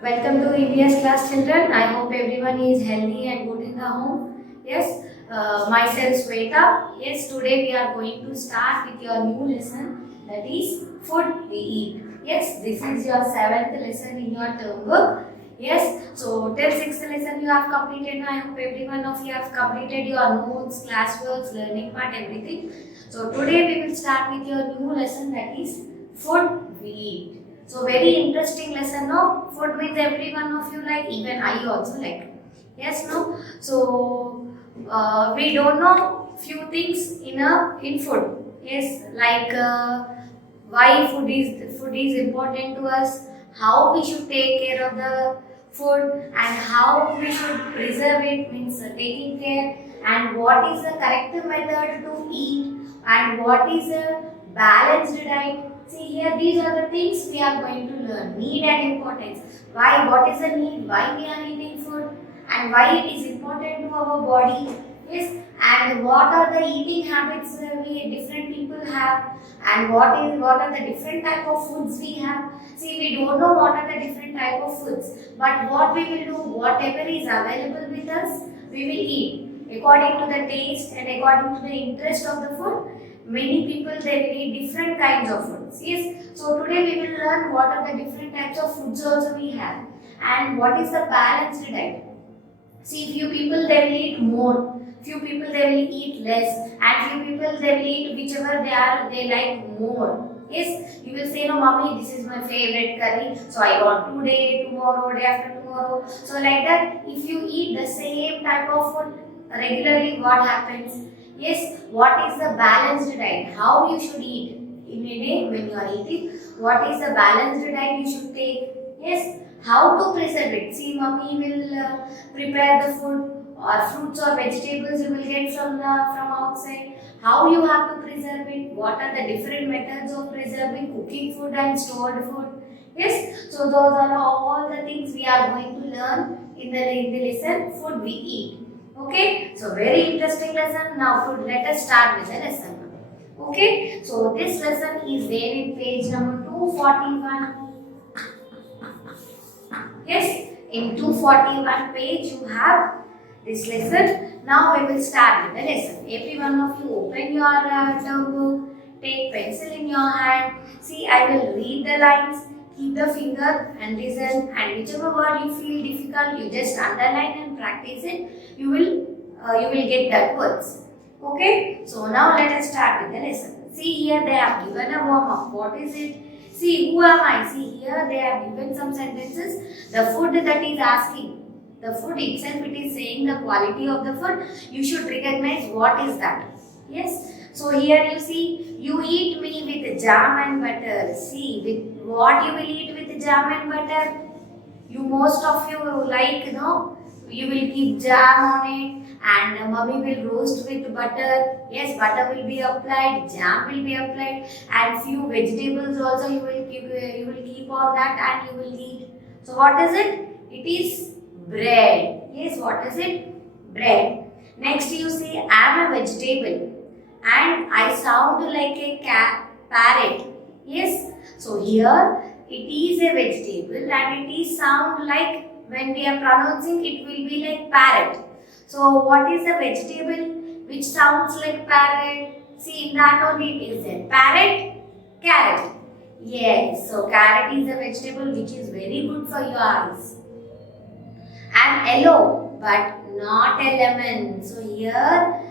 Welcome to EVS class children. I hope everyone is healthy and good in the home. Yes, myself Sweta. Yes, today we are going to start with your new lesson, that is food we eat. Yes, this is your seventh lesson in your term book. Yes, so till sixth lesson you have completed. I hope every one of you have completed your notes, classworks, learning part, everything. So today we will start with your new lesson, that is food we eat. So very interesting lesson, no? Food means every one of you like, even I also like. Yes, no? So we don't know few things in food. Yes, like why food is important to us, how we should take care of the food, and how we should preserve it means taking care, and what is the correct method to eat, and what is a balanced diet. See here, these are the things we are going to learn. Need and importance. Why? What is the need? Why we are eating food? And why it is important to our body? Yes. And what are the eating habits we different people have? And what are the different type of foods we have? See, we don't know what are the different type of foods. But what we will do, whatever is available with us, we will eat according to the taste and according to the interest of the food. Many people they will eat different kinds of foods. Yes. So today we will learn what are the different types of foods also we have, and what is the balanced diet. See, few people they will eat more, few people they will eat less, and few people they will eat whichever they like more. Yes, you will say, no, mommy, this is my favorite curry, so I want today, tomorrow, day after tomorrow. So like that, if you eat the same type of food regularly, what happens? Yes, what is the balanced diet? How you should eat in a day when you are eating? What is the balanced diet you should take? Yes, how to preserve it? See, mommy will prepare the food, or fruits or vegetables you will get from outside. How you have to preserve it? What are the different methods of preserving cooking food and stored food? Yes, so those are all the things we are going to learn in the lesson food we eat. Okay, so very interesting lesson. Now food. Let us start with the lesson. Okay, so this lesson is there in page number 241. Yes, in 241 page you have this lesson. Now we will start with the lesson. Every one of you open your term book, take pencil in your hand. See, I will read the lines, keep the finger and listen, and whichever word you feel difficult, you just underline and practice it. You will get that words. Okay, so now let us start with the lesson. See here they have given a warm up. What is it? See, who am I? See here they have given some sentences. The food that is asking, the food itself, it is saying the quality of the food. You should recognize what is that. Yes. So here you see, you eat me with jam and butter. See, with what you will eat with jam and butter? You most of you like, you will keep jam on it, and mummy will roast with butter. Yes, butter will be applied, jam will be applied, and few vegetables also you will keep on that, and you will eat. So what is it? It is bread. Yes, what is it? Bread. Next you say, I am a vegetable and I sound like a parrot. Yes, so here it is a vegetable and it is sound like, when we are pronouncing, it will be like parrot. So what is a vegetable which sounds like parrot? See, in that only it is there. Parrot, carrot. Yes, so carrot is a vegetable which is very good for your eyes. And yellow, but not a lemon. So here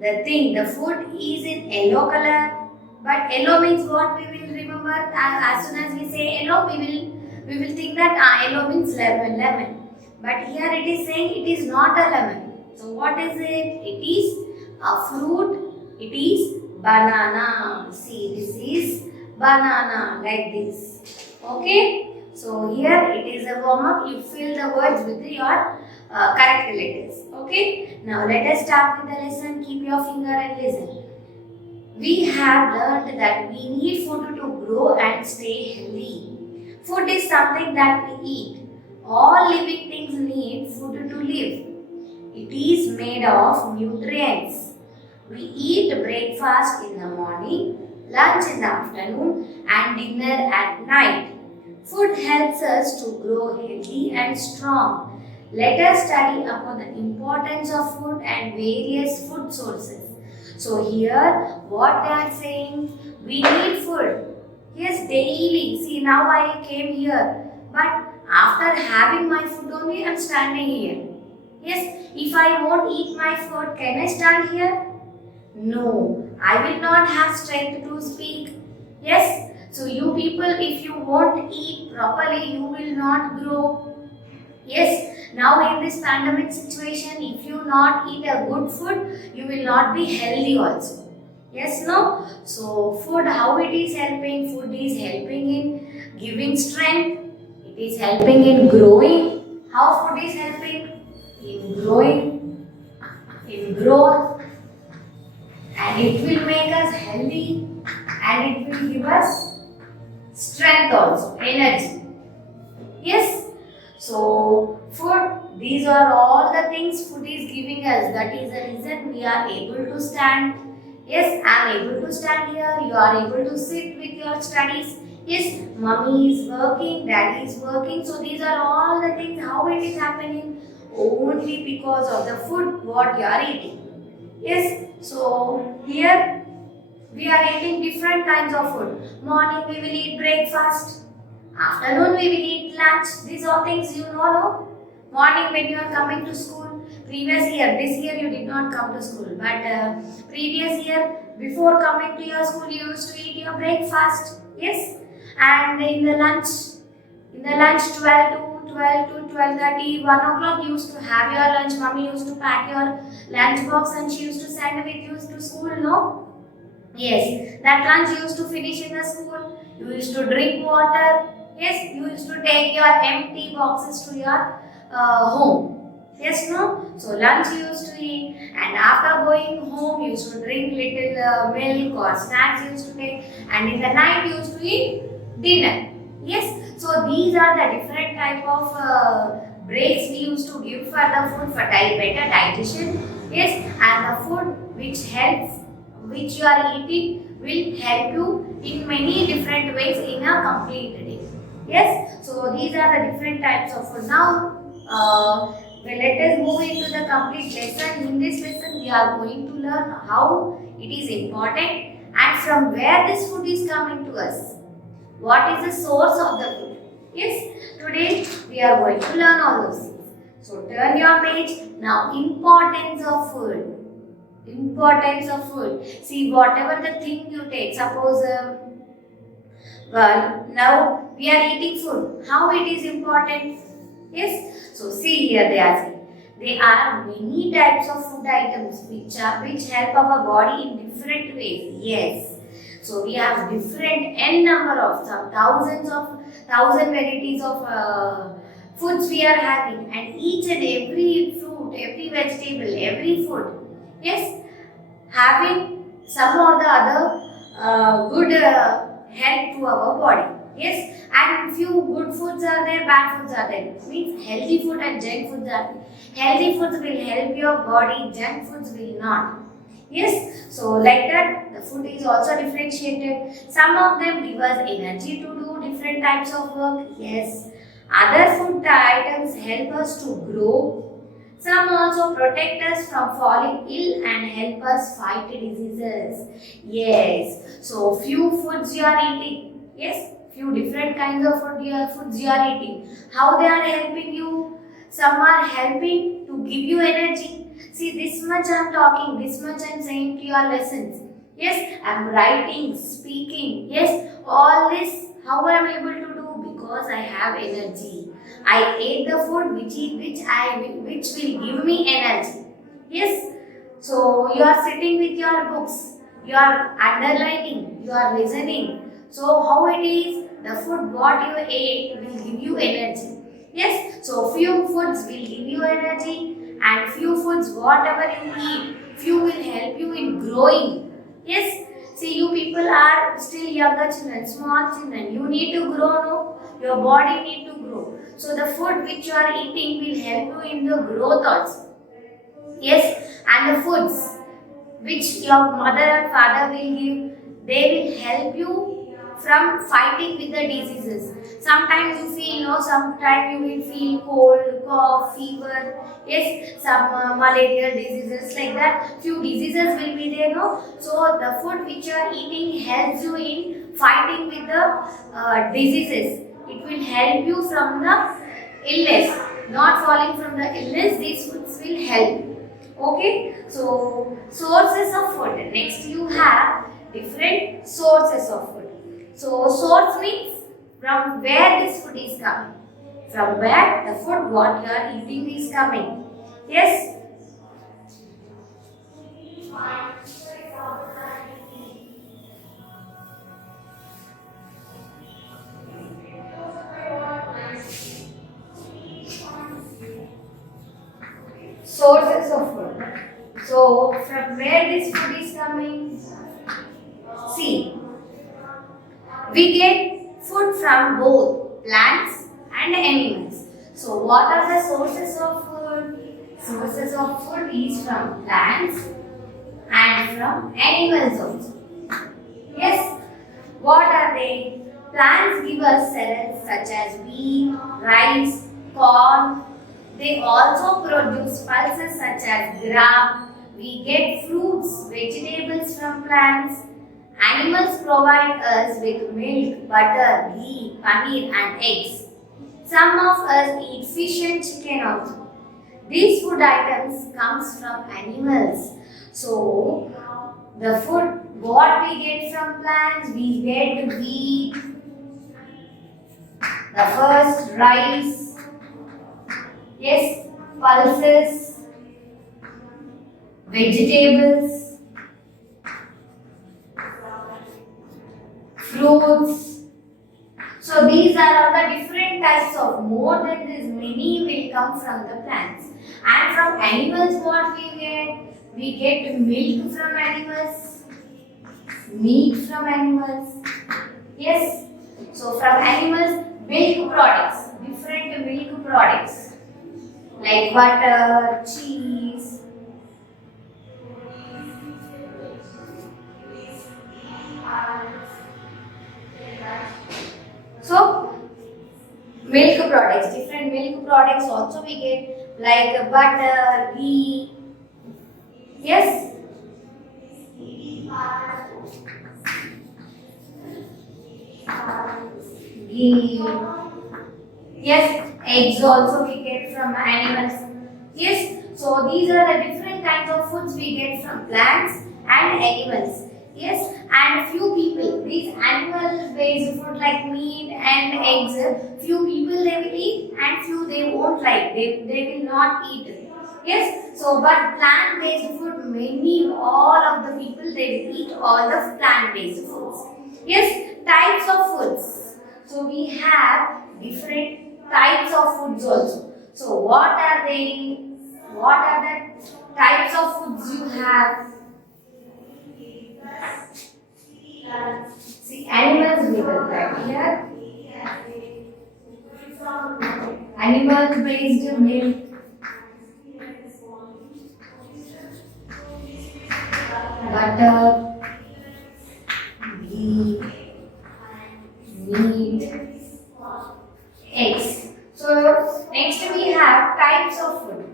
the food is in yellow color, but yellow means what we will remember, as soon as we say yellow, we will think that yellow means lemon. But here it is saying it is not a lemon. So what is it? It is a fruit. It is banana. See, this is banana, like this. Okay. So here it is a warm up. You fill the words with your correct letters. Okay. Now let us start with the lesson. Keep your finger and listen. We have learned that we need food to grow and stay healthy. Food is something that we eat. All living things need food to live. It is made of nutrients. We eat breakfast in the morning, lunch in the afternoon, and dinner at night. Food helps us to grow healthy and strong. Let us study about the importance of food and various food sources. So here, what they are saying, we need food. Yes, daily. See, now I came here, but after having my food only, I am standing here. Yes, if I won't eat my food, can I stand here? No, I will not have strength to speak. Yes, so you people, if you won't eat properly, you will not grow. Yes, now in this pandemic situation, if you not eat a good food, you will not be healthy also. Yes, no? So, food, how it is helping? Food is helping in giving strength. It is helping in growing. How food is helping? In growing, in growth, and it will make us healthy, and it will give us strength also, energy. Yes, so food, these are all the things food is giving us. That is the reason we are able to stand. Yes, I am able to stand here. You are able to sit with your studies. Yes, mommy is working, daddy is working. So these are all the things how it is happening only because of the food what you are eating. Yes, so here we are eating different kinds of food. Morning we will eat breakfast. Afternoon we will eat lunch. These are things you know, no? Morning when you are coming to school. Previous year, this year you did not come to school. But previous year, before coming to your school, you used to eat your breakfast. Yes? And in the lunch 12 to 12:30, 1 o'clock you used to have your lunch. Mommy used to pack your lunch box and she used to send with you to school, no? Yes, that lunch you used to finish in the school. You used to drink water. Yes, you used to take your empty boxes to your home. Yes, no? So lunch you used to eat, and after going home you used to drink little milk or snacks you used to take, and in the night you used to eat dinner. Yes, so these are the different type of breaks we used to give for the food for better digestion. Yes, and the food which you are eating will help you in many different ways in a complete day. Yes, so these are the different types of food. Now, let us move into the complete lesson. In this lesson, we are going to learn how it is important and from where this food is coming to us. What is the source of the food? Yes, today we are going to learn all those things. So turn your page. Now, importance of food. Importance of food. See, whatever the thing you take, suppose now we are eating food. How it is important? Yes. So see here they are saying there are many types of food items which help our body in different ways. Yes. So we have different n number of some thousand varieties of foods we are having, and each and every fruit, every vegetable, every food. Yes, having some or the other good help to our body. Yes, and few good foods are there, bad foods are there. Means healthy food and junk foods are there. Healthy foods will help your body, junk foods will not. Yes, so like that, the food is also differentiated. Some of them give us energy to do different types of work. Yes, other food items help us to grow. Some also protect us from falling ill and help us fight diseases. Yes, so few foods you are eating. Yes, few different kinds of foods you are eating. How they are helping you? Some are helping to give you energy. See, this much I am talking, this much I am saying to your lessons. Yes, I am writing, speaking. Yes, all this, how I am able to do? Because I have energy. I ate the food which will give me energy. Yes, so you are sitting with your books, you are underlining, you are listening. So how it is? The food what you ate will give you energy. Yes, so few foods will give you energy, and few foods whatever you eat, few will help you in growing. Yes, see, you people are still younger children, small children. You need to grow, no? Your body need to grow. So the food which you are eating will help you in the growth also. Yes, and the foods which your mother and father will give, they will help you from fighting with the diseases. Sometimes you feel, no, sometimes you will feel cold, cough, fever, yes, some malarial diseases like that. Few diseases will be there, no. So the food which you are eating helps you in fighting with the diseases. It will help you from the illness, not falling from the illness. These foods will help. Okay, so sources of food. Next, you have different sources of food. So, source means from where this food is coming. From where the food what you are eating is coming. Yes. Sources of food. So, from where this food is coming? See, we get food from both plants and animals. So, what are the sources of food? Sources of food is from plants and from animals also. Yes, what are they? Plants give us cereals such as wheat, rice, corn. They also produce pulses such as gram. We get fruits, vegetables from plants. Animals provide us with milk, butter, ghee, paneer and eggs. Some of us eat fish and chicken also. These food items comes from animals. So, the food what we get from plants, we get wheat, the first rice, yes, pulses, vegetables, fruits. So these are all the different types of, more than this many will come from the plants. And from animals what we get? We get milk from animals, meat from animals. Yes. So from animals, milk products, different milk products like butter, cheese. So milk products, different milk products also we get like butter, ghee. Yes. Ghee. Yes, eggs also we get from animals. Yes, so these are the different kinds of foods we get from plants and animals. Yes, and few people, these animal based food like meat and eggs, few people they will eat and few they won't like, they will not eat. Yes, so but plant based food, many, all of the people they will eat all the plant based foods. Yes, types of foods. So we have different types of foods also. So what are they? What are the types of foods you have? See, animals we will write here. Animals based milk, butter, ghee, meat, eggs. So next we have types of food.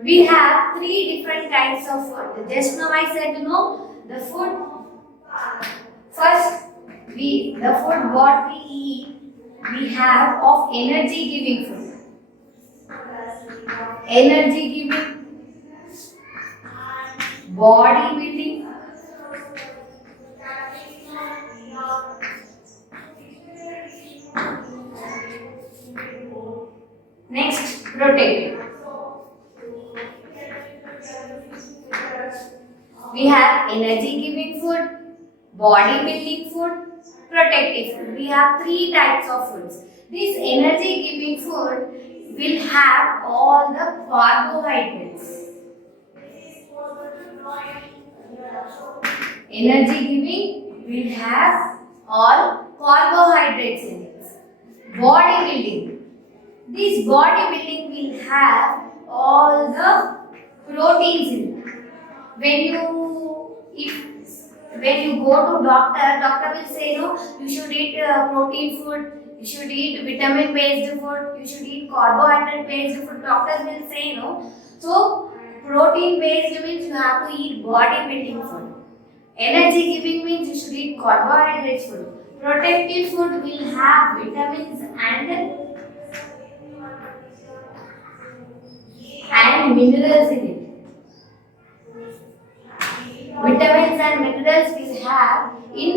We have three different types of food. Just now I said, the food. First, the food what we eat, we have of energy giving food. Energy giving, body building, next protective. We have energy giving food, body building food, protective food. We have three types of foods. This energy giving food will have all the carbohydrates. Energy giving will have all carbohydrates in it. Body building. This body building will have all the proteins in it. When you go to doctor, doctor will say no, you should eat protein food, you should eat vitamin based food, you should eat carbohydrate based food. Doctors will say no. So protein based means you have to eat bodybuilding food. Energy giving means you should eat carbohydrate food. Protective food will have vitamins and minerals in it. Vitamins and minerals will have in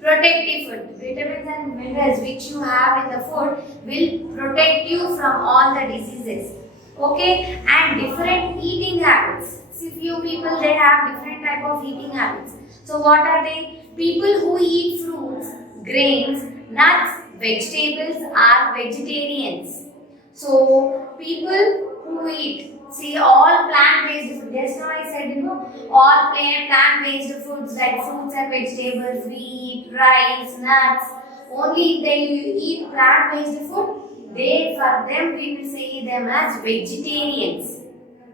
protective food. Vitamins and minerals which you have in the food will protect you from all the diseases. Okay, and different eating habits. See, few people they have different type of eating habits. So what are they? People who eat fruits, grains, nuts, vegetables are vegetarians. So people who eat, see, all plant-based food. Just now I said, all plant-based foods like fruits and vegetables, wheat, rice, nuts. Only if they eat plant-based food, for them we will say them as vegetarians.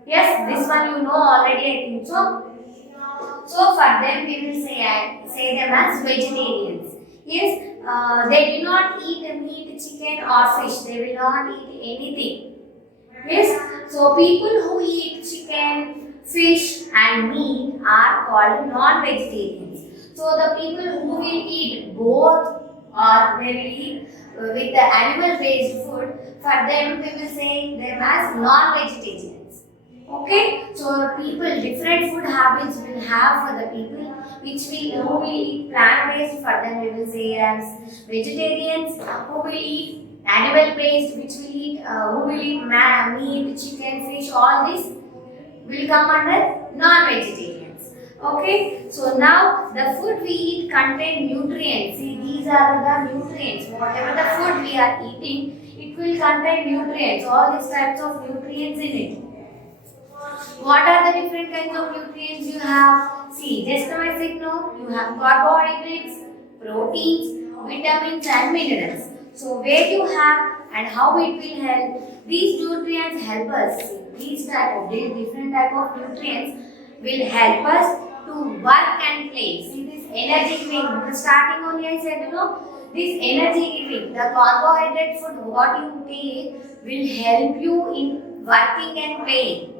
Yes, this one you know already, I think so. So for them we will say them as vegetarians. Yes, they do not eat meat, chicken or fish. They will not eat anything. Yes, so people who eat chicken, fish and meat are called non-vegetarians. So the people who will eat both or they will eat with the animal-based food, for them we will say them as non-vegetarians. Okay, so people different food habits will have for the people who will eat plant-based, for them we will say as vegetarians. Who will eat animal based, which will eat who will eat meat, chicken, fish, all this will come under non-vegetarians. Okay, so now the food we eat contain nutrients. See, these are the nutrients. Whatever the food we are eating, it will contain nutrients. All these types of nutrients in it. What are the different kinds of nutrients you have? See, just now I said no. You have carbohydrates, proteins, vitamins and minerals. So where you have and how it will help? These nutrients help us. These different type of nutrients will help us to work and play. See, this energy giving. The starting only I said this energy giving. The carbohydrate food what you take will help you in working and playing.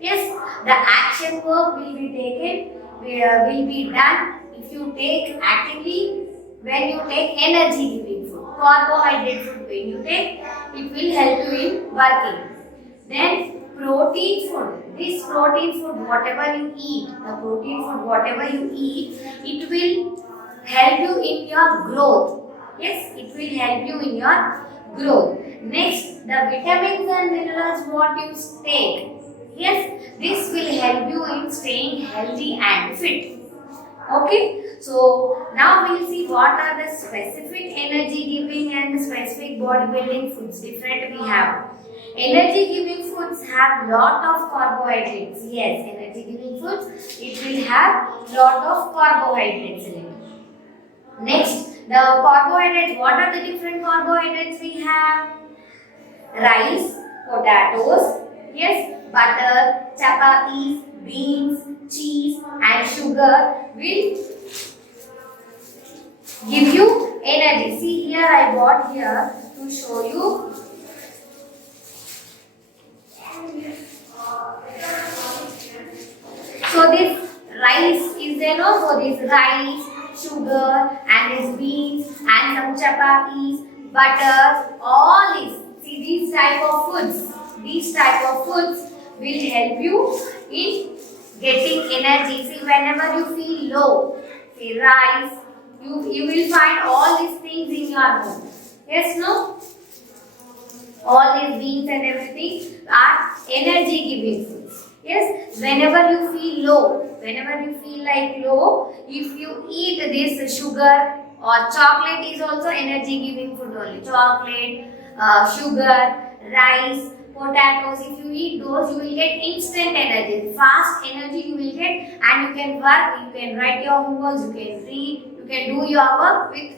Yes, the action work will be taken, will be done if you take actively when you take energy giving food. Carbohydrate food when you take, it will help you in working. Then protein food. This protein food, whatever you eat, the protein food, whatever you eat, it will help you in your growth. Yes, it will help you in your growth. Next, the vitamins and minerals what you take. Yes, this will help you in staying healthy and fit. Okay, so now we will see what are the specific energy giving and the specific bodybuilding foods different we have. Energy giving foods have lot of carbohydrates. Yes, energy giving foods, it will have lot of carbohydrates in it. Next, the carbohydrates, what are the different carbohydrates we have? Rice, potatoes, yes, butter, chapatis, beans, cheese and sugar will give you energy. See here I bought here to show you. So this rice is there, no? So this rice, sugar and this beans and some chapatis, butter, all these. See these type of foods. These type of foods will help you in getting energy. See, whenever you feel low, say rice, you will find all these things in your home. Yes, no? All these beans and everything are energy giving foods. Yes, whenever you feel low, whenever you feel like low, if you eat this sugar or chocolate is also energy giving food only. Chocolate, sugar, rice, potatoes, if you eat those, you will get instant energy, fast energy you will get, and you can work, you can write your homeworks, you can read, you can do your work with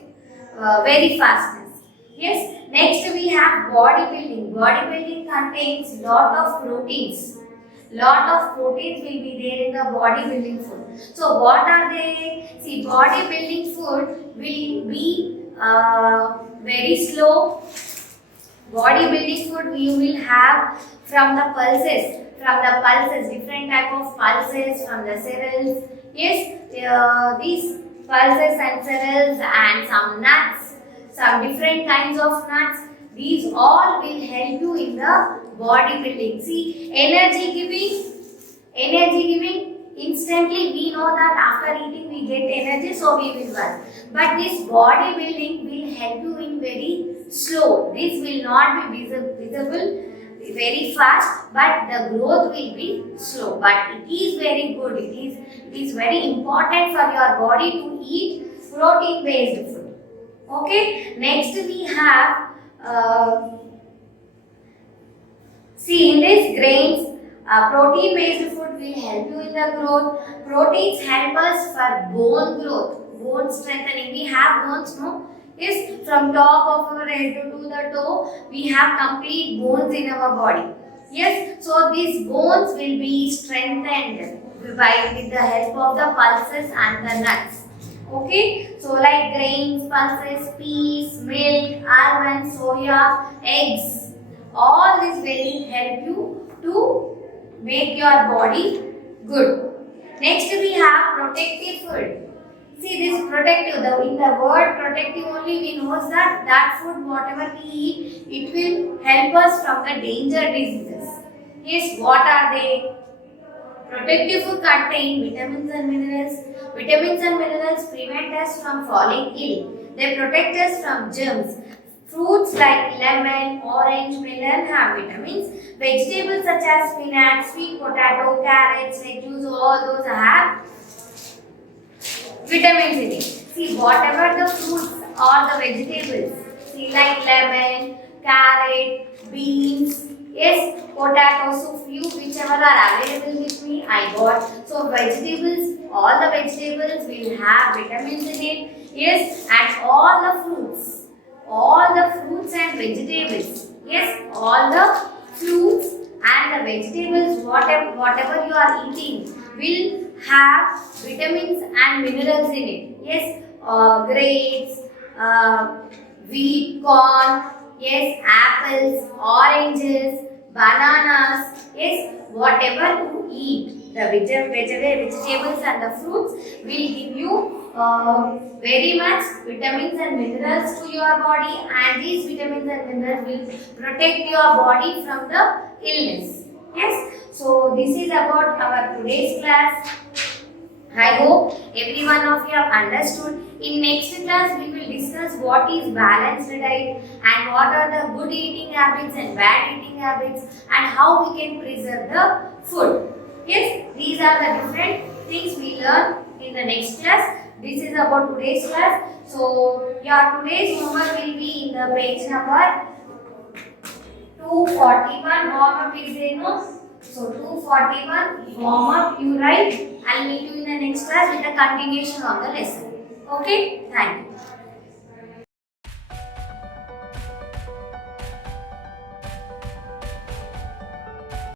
very fastness. Yes, next we have bodybuilding. Bodybuilding contains lot of proteins. lot of proteins will be there in the bodybuilding food. So what are they? See, bodybuilding food will be very slow. Bodybuilding food you will have from the pulses, different type of pulses from the cereals. Yes, these pulses and cereals and some nuts, some different kinds of nuts. These all will help you in the bodybuilding. See, energy giving. Instantly, we know that after eating we get energy, so we will work. But this bodybuilding will help you in very slow. This will not be visible very fast, but the growth will be slow. But it is very good. It is very important for your body to eat protein based food. Okay. Next we have see in this grains. Protein based food will help you in the growth. Proteins help us for bone growth, bone strengthening. We have bones, no? Yes, from top of our head to the toe, we have complete bones in our body. Yes, so these bones will be strengthened with the help of the pulses and the nuts. Okay, so like grains, pulses, peas, milk, almonds, soya, eggs, all this will help you to make your body good. Next we have protective food. See this protective, in the word protective only we know that food whatever we eat, it will help us from the danger diseases. Yes, what are they? Protective food contain vitamins and minerals. Vitamins and minerals prevent us from falling ill. They protect us from germs. Fruits like lemon, orange, melon have vitamins. Vegetables such as spinach, sweet potato, carrots, lettuce, all those have vitamins in it. See, whatever the fruits or the vegetables, see like lemon, carrot, beans, yes, potato, so few whichever are available with me, I got. So vegetables, all the vegetables will have vitamins in it. Yes, and all the fruits and vegetables. Yes, all the fruits and the vegetables, whatever you are eating, will have vitamins and minerals in it. Yes, grapes, wheat, corn, yes, apples, oranges, bananas, yes, whatever you eat, the vegetables and the fruits will give you very much vitamins and minerals to your body, and these vitamins and minerals will protect your body from the illness. Yes, so this is about our today's class. I hope every one of you have understood. In next class, we will discuss what is balanced diet and what are the good eating habits and bad eating habits and how we can preserve the food. Yes, these are the different things we learn in the next class. This is about today's class. So, your today's homework will be in the page number 241. Warm up is there, no? So 241 warm up you write. I'll meet you in the next class with the continuation of the lesson. Okay? Thank you.